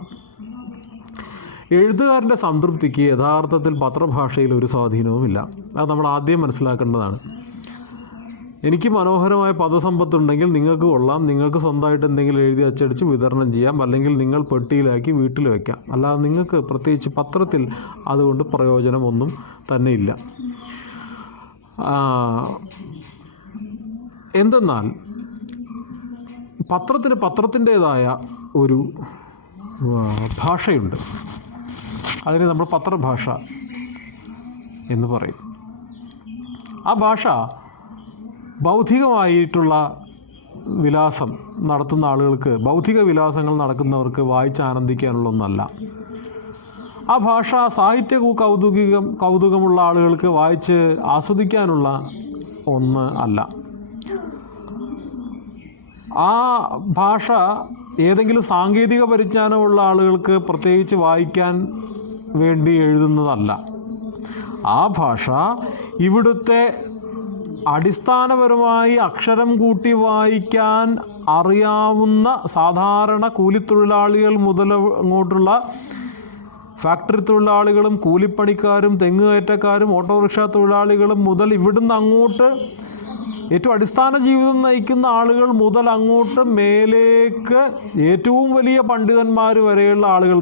എഴുത്തുകാരൻ്റെ സംതൃപ്തിക്ക് യഥാർത്ഥത്തിൽ പത്രഭാഷയിൽ ഒരു സ്വാധീനവുമില്ല. അത് നമ്മൾ ആദ്യം മനസ്സിലാക്കേണ്ടതാണ്. എനിക്ക് മനോഹരമായ പദസമ്പത്തുണ്ടെങ്കിൽ നിങ്ങൾക്ക് കൊള്ളാം, നിങ്ങൾക്ക് സ്വന്തമായിട്ട് എന്തെങ്കിലും എഴുതി അച്ചടിച്ച് വിതരണം ചെയ്യാം, അല്ലെങ്കിൽ നിങ്ങൾ പെട്ടിയിലാക്കി വീട്ടിൽ വയ്ക്കാം. അല്ലാതെ നിങ്ങൾക്ക് പ്രത്യേകിച്ച് പത്രത്തിൽ അതുകൊണ്ട് പ്രയോജനമൊന്നും തന്നെ ഇല്ല. എന്തെന്നാൽ പത്രത്തിൻ്റേതായ ഒരു ഭാഷയുണ്ട്. അതിന് നമ്മൾ പത്രഭാഷ എന്ന് പറയും. ആ ഭാഷ ബൗദ്ധികമായിട്ടുള്ള വിലാസം നടത്തുന്ന ആളുകൾക്ക്, ബൗദ്ധിക വിലാസങ്ങൾ നടക്കുന്നവർക്ക് വായിച്ച് ആനന്ദിക്കാനുള്ള ഒന്നല്ല. ആ ഭാഷ സാഹിത്യ കൗതുകമുള്ള ആളുകൾക്ക് വായിച്ച് ആസ്വദിക്കാനുള്ള ഒന്ന് അല്ല. ആ ഭാഷ ഏതെങ്കിലും സാങ്കേതിക പരിജ്ഞാനമുള്ള ആളുകൾക്ക് പ്രത്യേകിച്ച് വായിക്കാൻ വേണ്ടി എഴുതുന്നതല്ല. ആ ഭാഷ ഇവിടുത്തെ അടിസ്ഥാനപരമായി അക്ഷരം കൂട്ടി വായിക്കാൻ അറിയാവുന്ന സാധാരണ കൂലിത്തൊഴിലാളികൾ മുതൽ അങ്ങോട്ടുള്ള ഫാക്ടറി തൊഴിലാളികളും കൂലിപ്പണിക്കാരും തെങ്ങുകയറ്റക്കാരും ഓട്ടോറിക്ഷ തൊഴിലാളികളും മുതൽ ഇവിടുന്ന് അങ്ങോട്ട് ഏറ്റവും അടിസ്ഥാന ജീവിതം നയിക്കുന്ന ആളുകൾ മുതൽ അങ്ങോട്ട് മേലേക്ക് ഏറ്റവും വലിയ പണ്ഡിതന്മാർ വരെയുള്ള ആളുകൾ,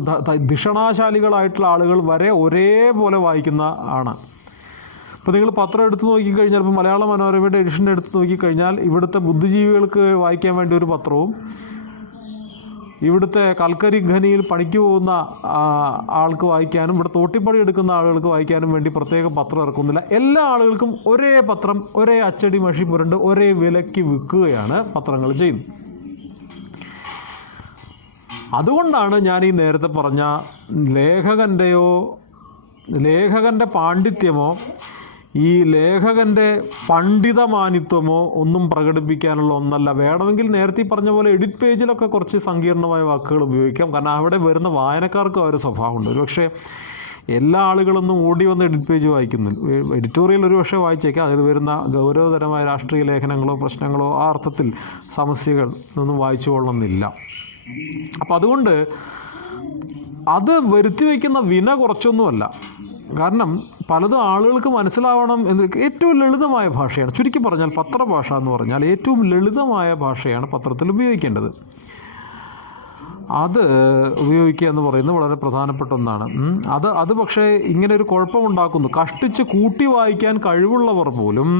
ധിഷണാശാലികളായിട്ടുള്ള ആളുകൾ വരെ ഒരേപോലെ വായിക്കുന്ന ആണ്. ഇപ്പോൾ നിങ്ങൾ പത്രം എടുത്ത് നോക്കിക്കഴിഞ്ഞാൽ, ഇപ്പോൾ മലയാള മനോരമയുടെ എഡിഷൻ എടുത്ത് നോക്കിക്കഴിഞ്ഞാൽ ഇവിടുത്തെ ബുദ്ധിജീവികൾക്ക് വായിക്കാൻ വേണ്ടി ഒരു പത്രവും ഇവിടുത്തെ കൽക്കരി ഖനിയിൽ പണിക്ക് പോകുന്ന ആൾക്ക് വായിക്കാനും ഇവിടെ തോട്ടിപ്പണി എടുക്കുന്ന ആളുകൾക്ക് വായിക്കാനും വേണ്ടി പ്രത്യേക പത്രം ഇറക്കുന്നില്ല. എല്ലാ ആളുകൾക്കും ഒരേ പത്രം, ഒരേ അച്ചടി മഷി പുരണ്ട് ഒരേ വിലയ്ക്ക് വിൽക്കുകയാണ് പത്രങ്ങൾ ചെയ്യുന്നത്. അതുകൊണ്ടാണ് ഞാൻ ഈ നേരത്തെ പറഞ്ഞ ലേഖകൻ്റെ പാണ്ഡിത്യമോ ഈ ലേഖകൻ്റെ പണ്ഡിതമാനിത്വമോ ഒന്നും പ്രകടിപ്പിക്കാനുള്ള ഒന്നല്ല. വേണമെങ്കിൽ നേരത്തെ പറഞ്ഞ പോലെ എഡിറ്റ് പേജിലൊക്കെ കുറച്ച് സങ്കീർണമായ വാക്കുകൾ ഉപയോഗിക്കാം. കാരണം അവിടെ വരുന്ന വായനക്കാർക്കും ആ ഒരു സ്വഭാവമുണ്ട്. ഒരുപക്ഷെ എല്ലാ ആളുകളൊന്നും ഓടി വന്ന് എഡിറ്റ് പേജ് വായിക്കുന്നില്ല. എഡിറ്റോറിയൽ ഒരു പക്ഷേ വായിച്ചേക്കാം. അതിൽ വരുന്ന ഗൗരവതരമായ രാഷ്ട്രീയ ലേഖനങ്ങളോ പ്രശ്നങ്ങളോ ആ അർത്ഥത്തിൽ സമസ്യകൾ ഒന്നും വായിച്ചു കൊള്ളണമെന്നില്ല. അപ്പം അതുകൊണ്ട് അത് വരുത്തി വയ്ക്കുന്ന വിന കുറച്ചൊന്നുമല്ല. കാരണം പലതും ആളുകൾക്ക് മനസ്സിലാവണം എന്ന് ഏറ്റവും ലളിതമായ ഭാഷയാണ്. ചുരുക്കി പറഞ്ഞാൽ പത്രഭാഷ എന്ന് പറഞ്ഞാൽ ഏറ്റവും ലളിതമായ ഭാഷയാണ് പത്രത്തിൽ ഉപയോഗിക്കേണ്ടത്. അത് ഉപയോഗിക്കുക എന്ന് പറയുന്നത് വളരെ പ്രധാനപ്പെട്ട ഒന്നാണ്. അത് പക്ഷേ ഇങ്ങനെ ഒരു കുഴപ്പമുണ്ടാക്കുന്നു. കഷ്ടിച്ച് കൂട്ടി വായിക്കാൻ കഴിവുള്ളവർ പോലും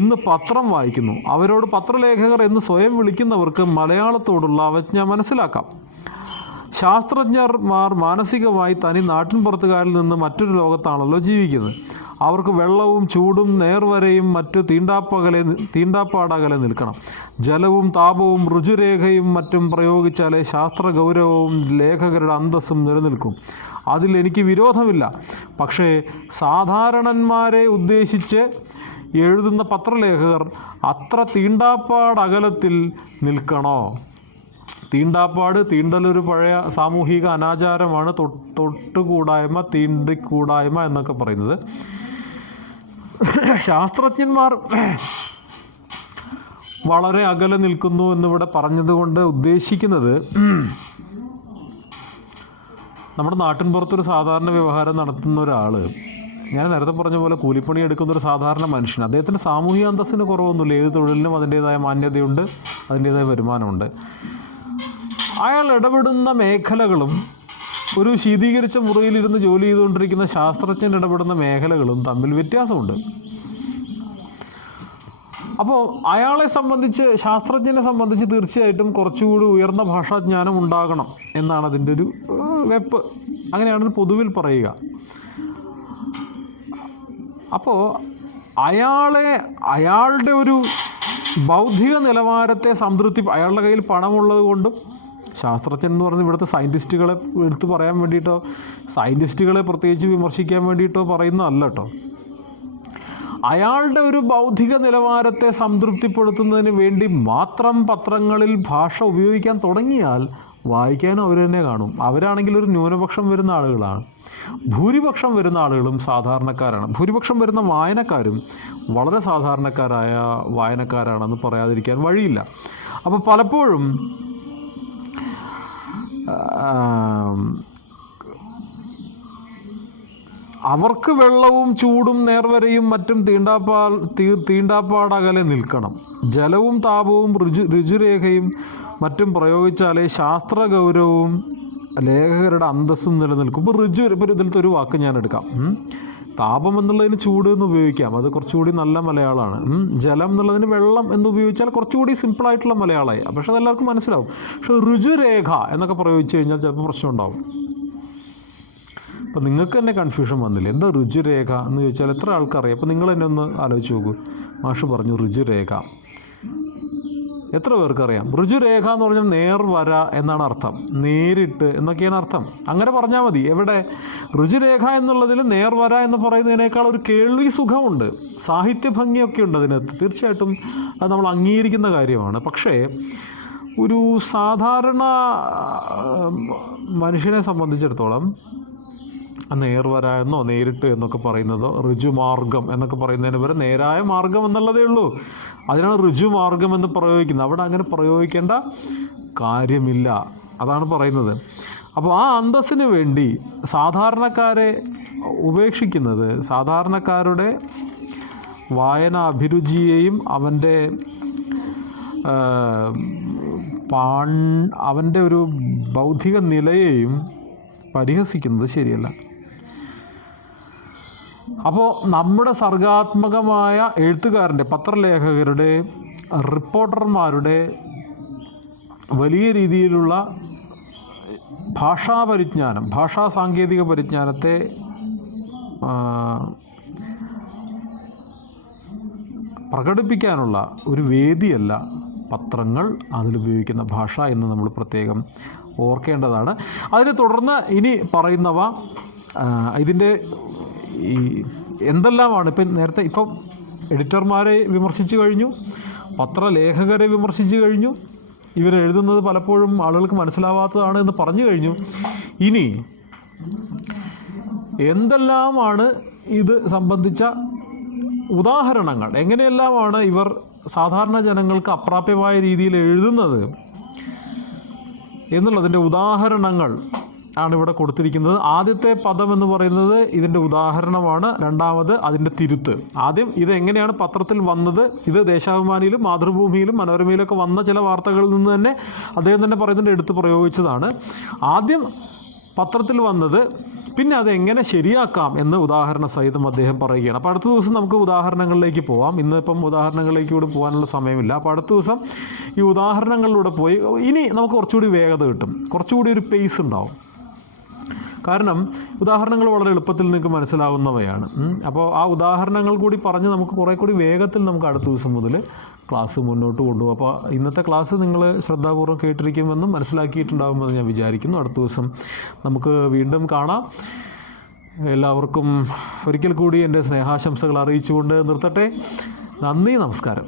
ഇന്ന് പത്രം വായിക്കുന്നു. അവരോട് പത്രലേഖകർ എന്ന് സ്വയം വിളിക്കുന്നവർക്ക് മലയാളത്തോടുള്ള അവജ്ഞ മനസ്സിലാക്കാം. ശാസ്ത്രജ്ഞന്മാർ മാനസികമായി തനി നാട്ടിൻപുറത്തുകാരിൽ നിന്ന് മറ്റൊരു ലോകത്താണല്ലോ ജീവിക്കുന്നത്. അവർക്ക് വെള്ളവും ചൂടും നേർവരയും മറ്റ് തീണ്ടാപ്പാടകലെ നിൽക്കണം. ജലവും താപവും ഋജുരേഖയും മറ്റും പ്രയോഗിച്ചാലേ ശാസ്ത്ര ഗൗരവവും ലേഖകരുടെ അന്തസ്സും നിലനിൽക്കും. അതിൽ എനിക്ക് വിരോധമില്ല. പക്ഷേ സാധാരണന്മാരെ ഉദ്ദേശിച്ച് എഴുതുന്ന പത്രലേഖകർ അത്ര തീണ്ടാപ്പാടകലത്തിൽ നിൽക്കണോ? തീണ്ടലൊരു പഴയ സാമൂഹിക അനാചാരമാണ്. തൊട്ടുകൂടായ്മ, തീണ്ടിക്കൂടായ്മ എന്നൊക്കെ പറയുന്നത്. ശാസ്ത്രജ്ഞന്മാർ വളരെ അകലെ നിൽക്കുന്നു എന്നിവിടെ പറഞ്ഞതുകൊണ്ട് ഉദ്ദേശിക്കുന്നത് നമ്മുടെ നാട്ടിൻപുറത്തൊരു സാധാരണ വ്യവഹാരം നടത്തുന്ന ഒരാൾ, ഞാൻ നേരത്തെ പറഞ്ഞ പോലെ കൂലിപ്പണി എടുക്കുന്നൊരു സാധാരണ മനുഷ്യൻ, അദ്ദേഹത്തിൻ്റെ സാമൂഹിക അന്തസ്സിന് കുറവൊന്നുമില്ല. ഏത് തൊഴിലിനും അതിൻ്റേതായ മാന്യതയുണ്ട്, അതിൻ്റേതായ വരുമാനമുണ്ട്. അയാൾ ഇടപെടുന്ന മേഖലകളും ഒരു ശീതീകരിച്ച മുറിയിലിരുന്ന് ജോലി ചെയ്തുകൊണ്ടിരിക്കുന്ന ശാസ്ത്രജ്ഞൻ ഇടപെടുന്ന മേഖലകളും തമ്മിൽ വ്യത്യാസമുണ്ട്. അപ്പോൾ അയാളെ സംബന്ധിച്ച്, ശാസ്ത്രജ്ഞനെ സംബന്ധിച്ച് തീർച്ചയായിട്ടും കുറച്ചുകൂടി ഉയർന്ന ഭാഷാജ്ഞാനം ഉണ്ടാകണം എന്നാണ് അതിൻ്റെ ഒരു വെപ്പ്. അങ്ങനെയാണ് പൊതുവിൽ പറയുക. അപ്പോൾ അയാളുടെ ഒരു ബൗദ്ധിക നിലവാരത്തെ അയാളുടെ കയ്യിൽ പണമുള്ളത് കൊണ്ടും, ശാസ്ത്രജ്ഞൻ എന്ന് പറഞ്ഞ് ഇവിടുത്തെ സയൻറ്റിസ്റ്റുകളെ എടുത്ത് പറയാൻ വേണ്ടിയിട്ടോ സയൻറ്റിസ്റ്റുകളെ പ്രത്യേകിച്ച് വിമർശിക്കാൻ വേണ്ടിയിട്ടോ പറയുന്നതല്ല കേട്ടോ. അയാളുടെ ഒരു ബൗദ്ധിക നിലവാരത്തെ സംതൃപ്തിപ്പെടുത്തുന്നതിന് വേണ്ടി മാത്രം പത്രങ്ങളിൽ ഭാഷ ഉപയോഗിക്കാൻ തുടങ്ങിയാൽ വായിക്കാനും അവർ തന്നെ കാണും. അവരാണെങ്കിൽ ഒരു ന്യൂനപക്ഷം വരുന്ന ആളുകളാണ്. ഭൂരിപക്ഷം വരുന്ന ആളുകളും സാധാരണക്കാരാണ്. ഭൂരിപക്ഷം വരുന്ന വായനക്കാരും വളരെ സാധാരണക്കാരായ വായനക്കാരാണെന്ന് പറയാതിരിക്കാൻ വഴിയില്ല. അപ്പോൾ പലപ്പോഴും അവർക്ക് വെള്ളവും ചൂടും നേർവരയും മറ്റും തീണ്ടാപ്പാടകലെ നിൽക്കണം. ജലവും താപവും രുചിരേഖയും മറ്റും പ്രയോഗിച്ചാലേ ശാസ്ത്ര ഗൗരവവും ലേഖകരുടെ അന്തസ്സും നിലനിൽക്കും. ഇപ്പോൾ ഇതിലത്തെ ഒരു വാക്ക് ഞാൻ എടുക്കാം. താപം എന്നുള്ളതിന് ചൂട് എന്ന് ഉപയോഗിക്കാം, അത് കുറച്ചുകൂടി നല്ല മലയാളമാണ്. ജലം എന്നുള്ളതിന് വെള്ളം എന്ന് ഉപയോഗിച്ചാൽ കുറച്ചുകൂടി സിമ്പിളായിട്ടുള്ള മലയാളമായി, പക്ഷെ അതെല്ലാവർക്കും മനസ്സിലാവും. പക്ഷെ രുചിരേഖ എന്നൊക്കെ പ്രയോഗിച്ചു കഴിഞ്ഞാൽ ചിലപ്പോൾ പ്രശ്നം ഉണ്ടാവും. അപ്പോൾ നിങ്ങൾക്ക് തന്നെ കൺഫ്യൂഷൻ വന്നില്ലേ, എന്താ രുചിരേഖ എന്ന് ചോദിച്ചാൽ എത്ര ആൾക്കറിയാം? അപ്പോൾ നിങ്ങൾ തന്നെ ഒന്ന് ആലോചിച്ച് നോക്കൂ. മാഷ് പറഞ്ഞു രുചിരേഖ, എത്ര പേർക്കറിയാം? രുചിരേഖ എന്ന് പറഞ്ഞാൽ നേർവര എന്നാണ് അർത്ഥം, നേരിട്ട് എന്നൊക്കെയാണ് അർത്ഥം. അങ്ങനെ പറഞ്ഞാൽ മതി. എവിടെ രുചിരേഖ എന്നുള്ളതിൽ നേർവര എന്ന് പറയുന്നതിനേക്കാൾ ഒരു കേൾവി സുഖമുണ്ട്, സാഹിത്യ ഭംഗിയൊക്കെ ഉണ്ട് അതിനകത്ത്. തീർച്ചയായിട്ടും അത് നമ്മൾ അംഗീകരിക്കുന്ന കാര്യമാണ്. പക്ഷേ ഒരു സാധാരണ മനുഷ്യനെ സംബന്ധിച്ചിടത്തോളം നേർവര എന്നോ നേരിട്ട് എന്നൊക്കെ പറയുന്നതോ ഋജുമാർഗം എന്നൊക്കെ പറയുന്നതിന് പകരം നേരായ മാർഗം എന്നുള്ളതേ ഉള്ളൂ. അതിനാണ് ഋജുമാർഗം എന്ന് പ്രയോഗിക്കുന്നത്. അവിടെ അങ്ങനെ പ്രയോഗിക്കേണ്ട കാര്യമില്ല, അതാണ് പറയുന്നത്. അപ്പോൾ ആ അന്തസ്സിന് വേണ്ടി സാധാരണക്കാരെ ഉപേക്ഷിക്കുന്നത് സാധാരണക്കാരുടെ വായന അഭിരുചിയെയും അവൻ്റെ ഒരു ബൗദ്ധിക നിലയെയും പരിഹസിക്കുന്നത് ശരിയല്ല. അപ്പോൾ നമ്മുടെ സർഗാത്മകമായ എഴുത്തുകാരൻ്റെ, പത്രലേഖകരുടെ, റിപ്പോർട്ടർമാരുടെ വലിയ രീതിയിലുള്ള ഭാഷാപരിജ്ഞാനം, ഭാഷാ സാങ്കേതിക പരിജ്ഞാനത്തെ പ്രകടിപ്പിക്കാനുള്ള ഒരു വേദിയല്ല പത്രങ്ങൾ, അതിലുപയോഗിക്കുന്ന ഭാഷ എന്ന് നമ്മൾ പ്രത്യേകം ഓർക്കേണ്ടതാണ്. അതിനെ തുടർന്ന് ഇനി പറയുന്നവ ഇതിൻ്റെ ഈ എന്തെല്ലാമാണ്. ഇപ്പം എഡിറ്റർമാരെ വിമർശിച്ചു കഴിഞ്ഞു, പത്രലേഖകരെ വിമർശിച്ചു കഴിഞ്ഞു, ഇവരെഴുതുന്നത് പലപ്പോഴും ആളുകൾക്ക് മനസ്സിലാവാത്തതാണ് എന്ന് പറഞ്ഞു കഴിഞ്ഞു. ഇനി എന്തെല്ലാമാണ് ഇത് സംബന്ധിച്ച ഉദാഹരണങ്ങൾ, എങ്ങനെയെല്ലാമാണ് ഇവർ സാധാരണ ജനങ്ങൾക്ക് അപ്രാപ്യമായ രീതിയിൽ എഴുതുന്നത് എന്നുള്ളതിൻ്റെ ഉദാഹരണങ്ങൾ ആണ് ഇവിടെ കൊടുത്തിരിക്കുന്നത്. ആദ്യത്തെ പദം എന്ന് പറയുന്നത് ഇതിൻ്റെ ഉദാഹരണമാണ്. രണ്ടാമത് അതിൻ്റെ തിരുത്ത്. ആദ്യം ഇതെങ്ങനെയാണ് പത്രത്തിൽ വന്നത്, ഇത് ദേശാഭിമാനിയിലും മാതൃഭൂമിയിലും മനോരമയിലൊക്കെ വന്ന ചില വാർത്തകളിൽ നിന്ന് തന്നെ അദ്ദേഹം തന്നെ പറയുന്നുണ്ട്, എടുത്ത് പ്രയോഗിച്ചതാണ്. ആദ്യം പത്രത്തിൽ വന്നത്, പിന്നെ അതെങ്ങനെ ശരിയാക്കാം എന്ന് ഉദാഹരണ സഹിതം അദ്ദേഹം പറയുകയാണ്. അപ്പോൾ അടുത്ത ദിവസം നമുക്ക് ഉദാഹരണങ്ങളിലേക്ക് പോവാം. ഇന്നിപ്പം ഉദാഹരണങ്ങളിലേക്ക് കൂടി പോകാനുള്ള സമയമില്ല. അപ്പോൾ അടുത്ത ദിവസം ഈ ഉദാഹരണങ്ങളിലൂടെ പോയി ഇനി നമുക്ക് കുറച്ചുകൂടി വേഗത കിട്ടും, കുറച്ചുകൂടി ഒരു പേസ് ഉണ്ടാവും. കാരണം ഉദാഹരണങ്ങൾ വളരെ എളുപ്പത്തിൽ നിങ്ങൾക്ക് മനസ്സിലാവുന്നവയാണ്. അപ്പോൾ ആ ഉദാഹരണങ്ങൾ കൂടി പറഞ്ഞ് നമുക്ക് കുറേ കൂടി വേഗത്തിൽ നമുക്ക് അടുത്ത ദിവസം മുതൽ ക്ലാസ് മുന്നോട്ട് കൊണ്ടുപോകും. അപ്പോൾ ഇന്നത്തെ ക്ലാസ് നിങ്ങൾ ശ്രദ്ധാപൂർവ്വം കേട്ടിരിക്കുമെന്നും മനസ്സിലാക്കിയിട്ടുണ്ടാകുമെന്ന് ഞാൻ വിചാരിക്കുന്നു. അടുത്ത ദിവസം നമുക്ക് വീണ്ടും കാണാം. എല്ലാവർക്കും ഒരിക്കൽ കൂടി എൻ്റെ സ്നേഹാശംസകൾ അറിയിച്ചുകൊണ്ട് നിർത്തട്ടെ. നന്ദി, നമസ്കാരം.